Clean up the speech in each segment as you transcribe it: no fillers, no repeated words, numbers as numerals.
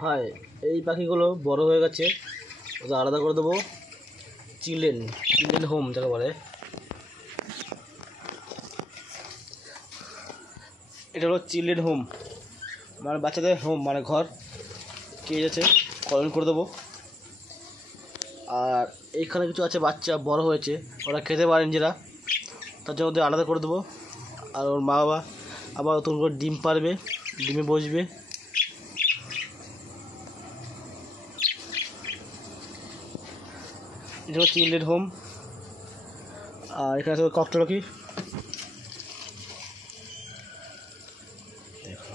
ভাই এই পাখিগুলো বড় হয়ে গেছে, ওদের আলাদা করে দেবো। চিলড্রেন হোম যাকে বলে, এটা হলো চিলড্রেন হোম, মানে বাচ্চাদের হোম, মানে ঘর। কেজ আছে, কলোনি করে দেবো। আর এইখানে কিছু আছে বাচ্চা বড় হয়েছে, ওরা খেতে পারে নিজেরা, তার জন্য ওদের আলাদা করে দেবো। আর ওর মা বাবা আবার নতুন করে ডিম পারবে, ডিমে বসবে। এটা হচ্ছে চিলড্রেন হোম। আর এখানে আছে ককটেলকি, দেখো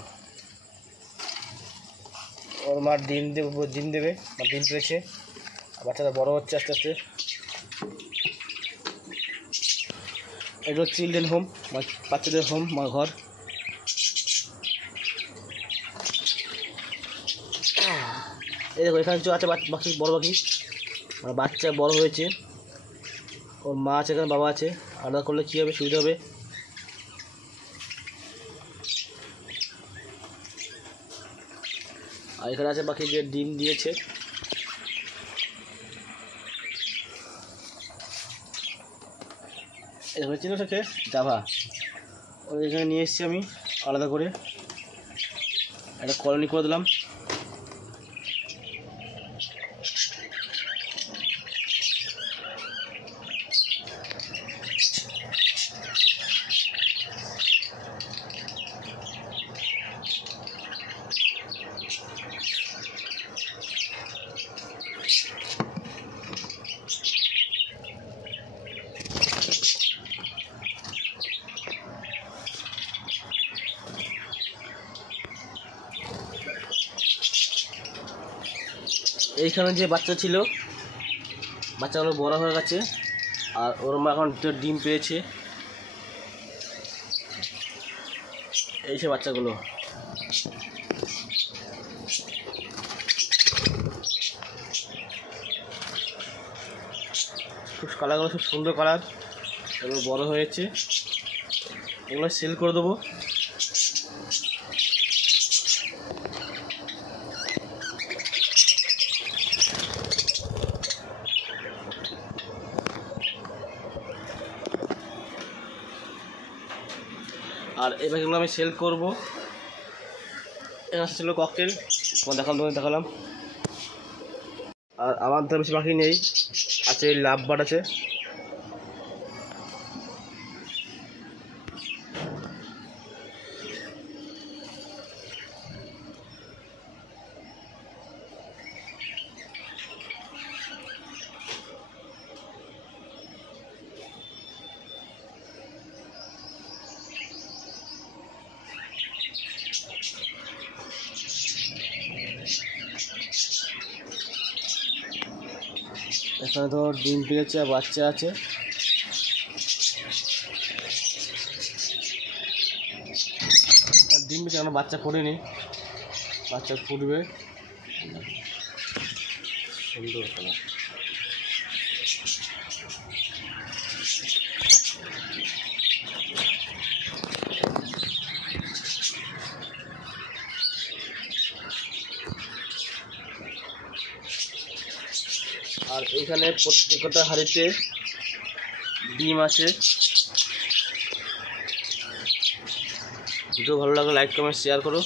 ওর মা ডিম দেবে, বা ডিম পেয়েছে, বাচ্চাটা বড় হচ্ছে আস্তে আস্তে। এটা হচ্ছে চিলড্রেন হোম, বাচ্চাদের হোম, ঘর। এই দেখো এখানে কিছু আছে পাখি, বড় পাখি, বাচ্চা বড় হয়েছে, ওর মা আছে এখানে, বাবা আছে। আলাদা করলে কী হবে, সুবিধা হবে। আর এখানে আছে পাখি যে ডিম দিয়েছে। এখানে চিনো থাকে জাভা, ওই এখানে নিয়ে এসেছি আমি আলাদা করে, একটা কলোনি করে দিলাম। এইখানে যে বাচ্চা ছিল, বাচ্চাগুলো বড় হয়ে গেছে, আর ওর মা এখন ডিম পেয়েছে। এই সে বাচ্চাগুলো, খুব কালারগুলো খুব সুন্দর কালার, এগুলো বড় হয়েছে, এগুলো সেল করে দেবো। আর এই পাখিগুলো আমি সেল করবো। এখানে ছিল ককটেল, দেখালাম। আর আমার তো বেশি পাখি নেই, আছে লাভ বার্ড আছে। এখানে তো ডিম পেয়েছে, বাচ্চা আছে। ডিম পেয়েছে, বাচ্চা ফোটেনি, বাচ্চা ফুটবে। সুন্দর কালার। আর এইখানে প্রত্যেকটা হাড়িতে ডিম আছে। ভিডিও ভালো লাগলে লাইক কমেন্ট শেয়ার করো।